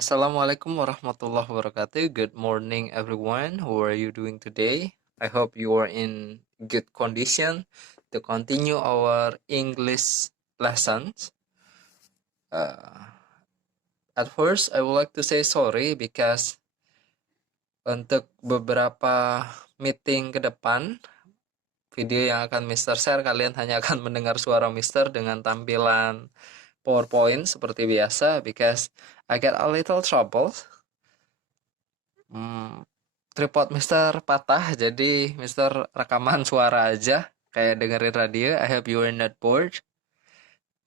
Assalamualaikum warahmatullahi wabarakatuh. Good morning, everyone. How are you doing today? I hope you are in good condition to continue our English lessons. Uh, at first, I would like to say sorry because untuk beberapa meeting ke depan, video yang akan Mister share, kalian hanya akan mendengar suara Mister dengan tampilan PowerPoint seperti biasa because I get a little trouble. Hmm, Tripod Mister patah, jadi Mister rekaman suara aja, kayak dengerin radio. I hope you are not bored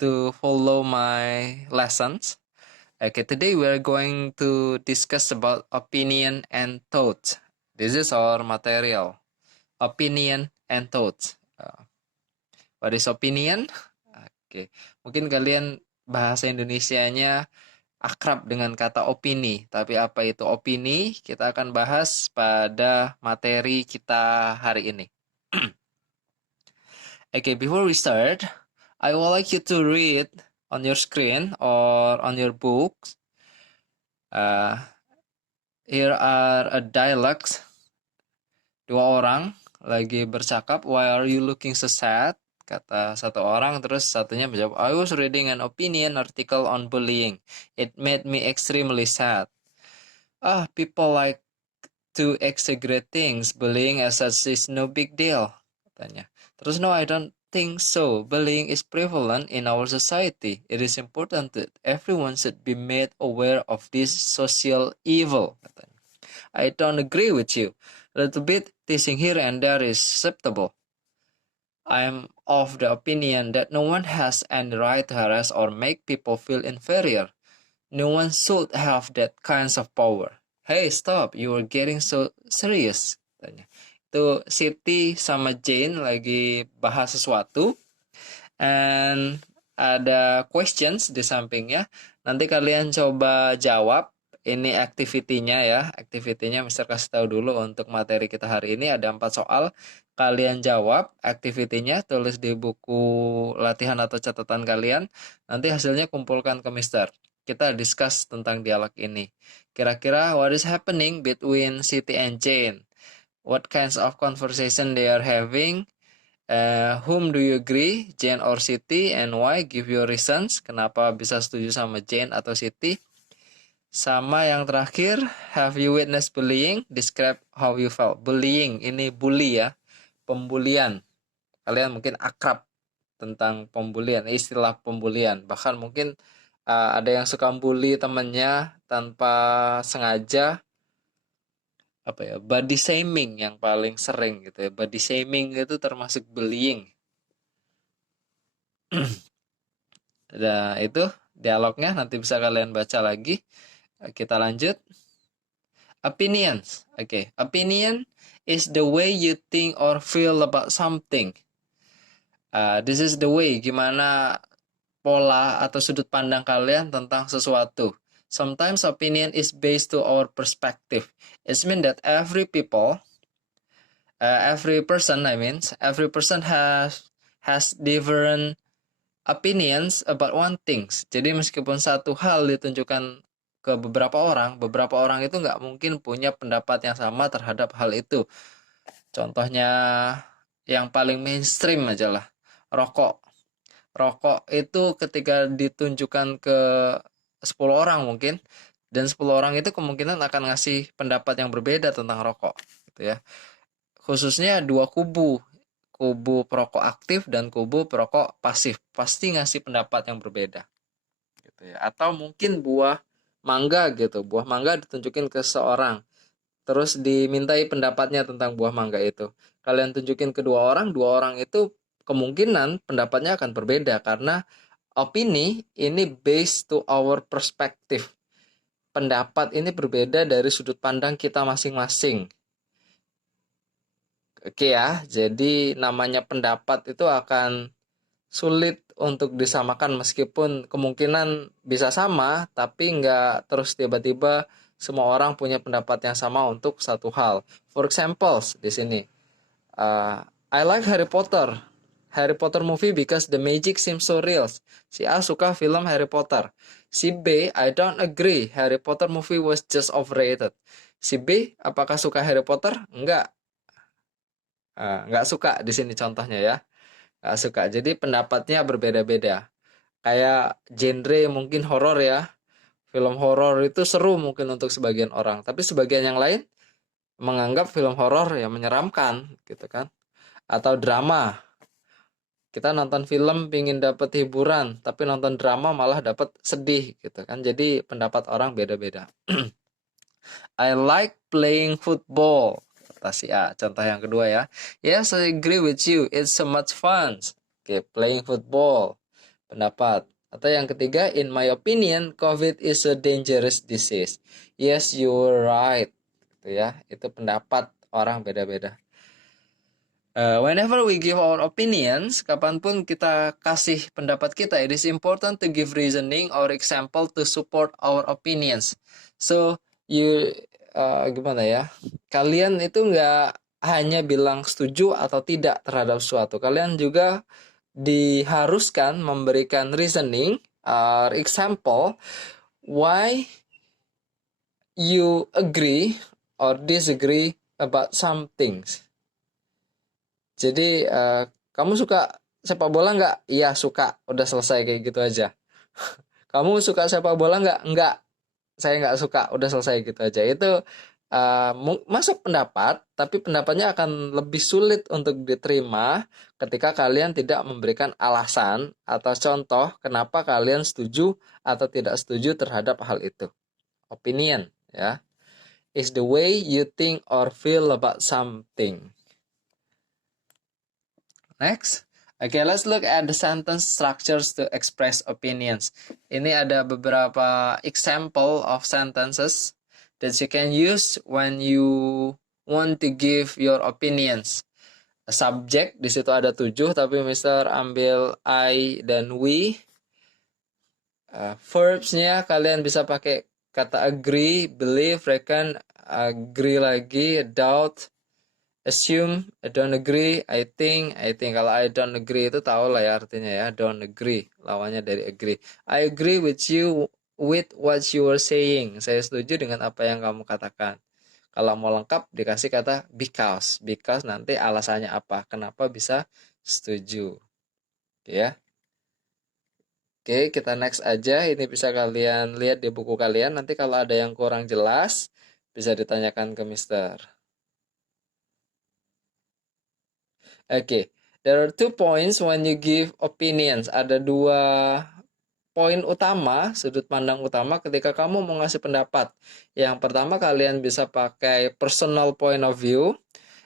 to follow my lessons. Okay, today we are going to discuss about opinion and thoughts. This is our material, opinion and thoughts. What is opinion? Oke, mungkin kalian bahasa Indonesianya akrab dengan kata opini, tapi apa itu opini? Kita akan bahas pada materi kita hari ini. Okay, before we start, I would like you to read on your screen or on your books. Here are a dialogues. Dua orang lagi bercakap. Why are you looking so sad? Kata satu orang, terus satunya menjawab, I was reading an opinion article on bullying. It made me extremely sad. People like to exaggerate things. Bullying as such is no big deal, katanya. Terus, no, I don't think so. Bullying is prevalent in our society. It is important that everyone should be made aware of this social evil, katanya. I don't agree with you. A little bit teasing here and there is acceptable. I'm of the opinion that no one has any right to harass or make people feel inferior. No one should have that kinds of power. Hey, stop, you are getting so serious, katanya. Itu Siti sama Jane lagi bahas sesuatu, and ada questions di sampingnya. Nanti kalian coba jawab. Ini activity-nya ya. Activity-nya Mister kasih tahu dulu untuk materi kita hari ini. Ada 4 soal. Kalian jawab activity-nya, tulis di buku latihan atau catatan kalian. Nanti hasilnya kumpulkan ke Mister. Kita discuss tentang dialog ini. Kira-kira what is happening between Siti and Jane? What kinds of conversation they are having? Whom do you agree, Jane or Siti, and why? Give your reasons. Kenapa bisa setuju sama Jane atau Siti? Sama yang terakhir, have you witnessed bullying? Describe how you felt. Bullying, ini bully ya, pembulian. Kalian mungkin akrab tentang pembulian, istilah pembulian. Bahkan mungkin ada yang suka bully temannya tanpa sengaja. Body shaming yang paling sering gitu ya. Body shaming itu termasuk bullying. Nah, itu dialognya, nanti bisa kalian baca lagi. Kita lanjut. Opinions. Opinion is the way you think or feel about something. This is the way, gimana pola atau sudut pandang kalian tentang sesuatu. Sometimes opinion is based to our perspective. It means that every person has different opinions about one things. Jadi meskipun satu hal ditunjukkan ke beberapa orang itu nggak mungkin punya pendapat yang sama terhadap hal itu. Contohnya yang paling mainstream aja lah, rokok. Rokok itu ketika ditunjukkan ke 10 orang mungkin, dan 10 orang itu kemungkinan akan ngasih pendapat yang berbeda tentang rokok, gitu ya. Khususnya dua kubu perokok aktif dan kubu perokok pasif, pasti ngasih pendapat yang berbeda, gitu ya. Atau mungkin buah mangga ditunjukin ke seorang, terus dimintai pendapatnya tentang buah mangga itu. Kalian tunjukin ke dua orang itu kemungkinan pendapatnya akan berbeda, karena opini ini based to our perspective. Pendapat ini berbeda dari sudut pandang kita masing-masing. Oke ya, jadi namanya pendapat itu akan sulit untuk disamakan, meskipun kemungkinan bisa sama, tapi nggak terus tiba-tiba semua orang punya pendapat yang sama untuk satu hal. For example, di sini, I like Harry Potter. Harry Potter movie because the magic seems so real. Si A suka film Harry Potter. Si B, I don't agree. Harry Potter movie was just overrated. Si B, apakah suka Harry Potter? Enggak. Enggak suka di sini contohnya ya. Enggak suka. Jadi pendapatnya berbeda-beda. Kayak genre mungkin horor ya. Film horor itu seru mungkin untuk sebagian orang, tapi sebagian yang lain menganggap film horor ya menyeramkan gitu kan. Atau drama. Kita nonton film pingin dapat hiburan, tapi nonton drama malah dapat sedih gitu kan. Jadi pendapat orang beda-beda. I like playing football. Kata si A. Contoh yang kedua ya. Yes, I agree with you. It's so much fun. Oke, playing football. Pendapat. Atau yang ketiga, in my opinion, COVID is a dangerous disease. Yes, you're right. Itu ya. Itu pendapat orang beda-beda. Whenever we give our opinions, kapanpun kita kasih pendapat kita, it is important to give reasoning or example to support our opinions. So, gimana ya? Kalian itu nggak hanya bilang setuju atau tidak terhadap suatu. Kalian juga diharuskan memberikan reasoning or example why you agree or disagree about some things. Jadi kamu suka sepak bola nggak? Iya suka. Udah selesai kayak gitu aja. Kamu suka sepak bola nggak? Nggak. Saya nggak suka. Udah selesai gitu aja. Itu masuk pendapat, tapi pendapatnya akan lebih sulit untuk diterima ketika kalian tidak memberikan alasan atau contoh kenapa kalian setuju atau tidak setuju terhadap hal itu. Opinion, ya, is the way you think or feel about something. Next. Okay, let's look at the sentence structures to express opinions. Ini ada beberapa example of sentences that you can use when you want to give your opinions. Subject di situ ada 7, tapi Mister ambil I dan we. Verbsnya kalian bisa pakai kata agree, believe, reckon, agree lagi, doubt, assume, I don't agree, I think. Kalau I don't agree itu tahu lah ya artinya ya, don't agree, lawannya dari agree. I agree with you with what you were saying. Saya setuju dengan apa yang kamu katakan. Kalau mau lengkap dikasih kata because. Because nanti alasannya apa, kenapa bisa setuju. Oke ya. Oke, kita next aja. Ini bisa kalian lihat di buku kalian. Nanti kalau ada yang kurang jelas bisa ditanyakan ke Mister. Oke, there are 2 points when you give opinions. Ada 2 poin utama, sudut pandang utama ketika kamu mau ngasih pendapat. Yang pertama kalian bisa pakai personal point of view.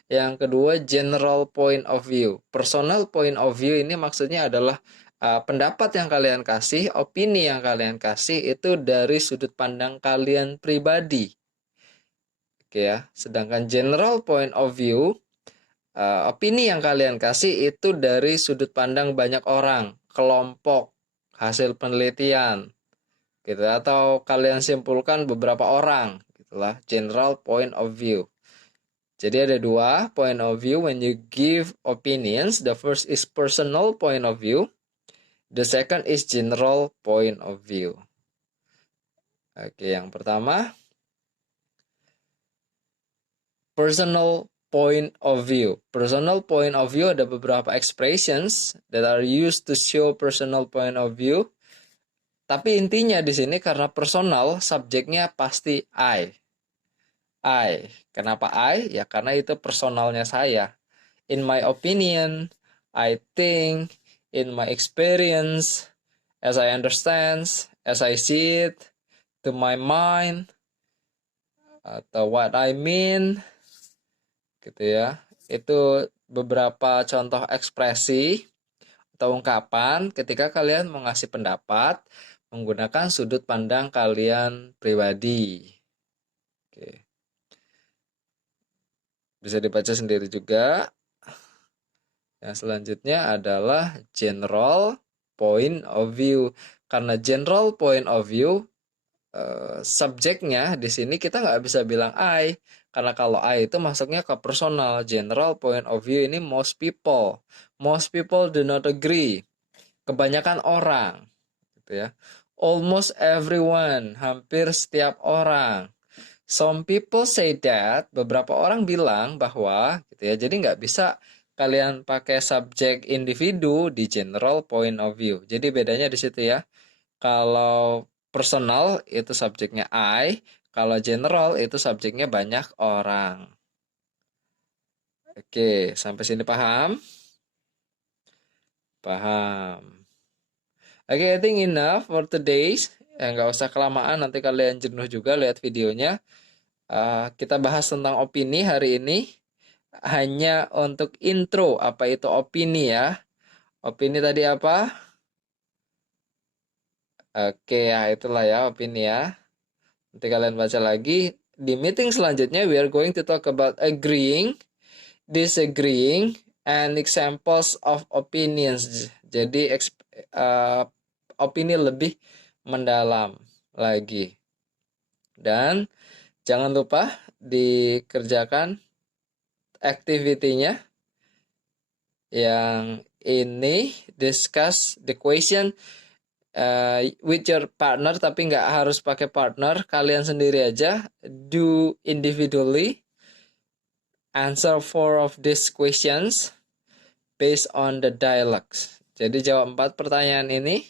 Yang kedua general point of view. Personal point of view ini maksudnya adalah pendapat yang kalian kasih, opini yang kalian kasih itu dari sudut pandang kalian pribadi. Oke ya. Sedangkan general point of view, opini yang kalian kasih itu dari sudut pandang banyak orang, kelompok, hasil penelitian, gitu. Atau kalian simpulkan beberapa orang, gitulah. General point of view. Jadi ada 2 point of view when you give opinions. The first is personal point of view. The second is general point of view. Oke, yang pertama personal point of view. Personal point of view ada beberapa expressions that are used to show personal point of view. Tapi intinya di sini karena personal, subjeknya pasti I. I. Kenapa I? Ya karena itu personalnya saya. In my opinion, I think, in my experience, as I understand, as I see it, to my mind, atau what I mean, gitu ya. Itu beberapa contoh ekspresi atau ungkapan ketika kalian mau ngasih pendapat menggunakan sudut pandang kalian pribadi. Oke. Bisa dibaca sendiri juga. Yang selanjutnya adalah general point of view. Karena general point of view subjeknya di sini kita nggak bisa bilang I, karena kalau I itu masuknya ke personal. General point of view ini most people. Most people do not agree. Kebanyakan orang, gitu ya. Almost everyone, hampir setiap orang. Some people say that, beberapa orang bilang bahwa, gitu ya. Jadi nggak bisa kalian pakai subjek individu di general point of view. Jadi bedanya di situ ya. Kalau personal itu subjeknya I, kalau general itu subjeknya banyak orang. Oke, sampai sini paham? Paham. Oke, I think enough for today. Nggak usah kelamaan, nanti kalian jenuh juga lihat videonya. Kita bahas tentang opini hari ini. Hanya untuk intro, apa itu opini ya. Opini tadi apa? Oke, ya itulah ya opini ya. Nanti kalian baca lagi. Di meeting selanjutnya, we are going to talk about agreeing, disagreeing, and examples of opinions. Jadi, opini lebih mendalam lagi. Dan jangan lupa dikerjakan activity-nya yang ini, discuss the question with your partner, tapi nggak harus pakai partner, kalian sendiri aja, do individually, answer 4 of these questions based on the dialogues. Jadi jawab 4 pertanyaan ini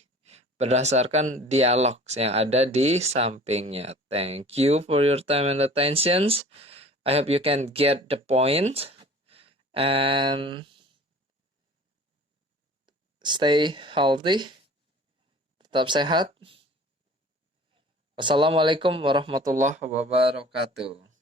berdasarkan dialog yang ada di sampingnya. Thank you for your time and attention. I hope you can get the point and stay healthy. Tetap sehat. Wassalamualaikum warahmatullahi wabarakatuh.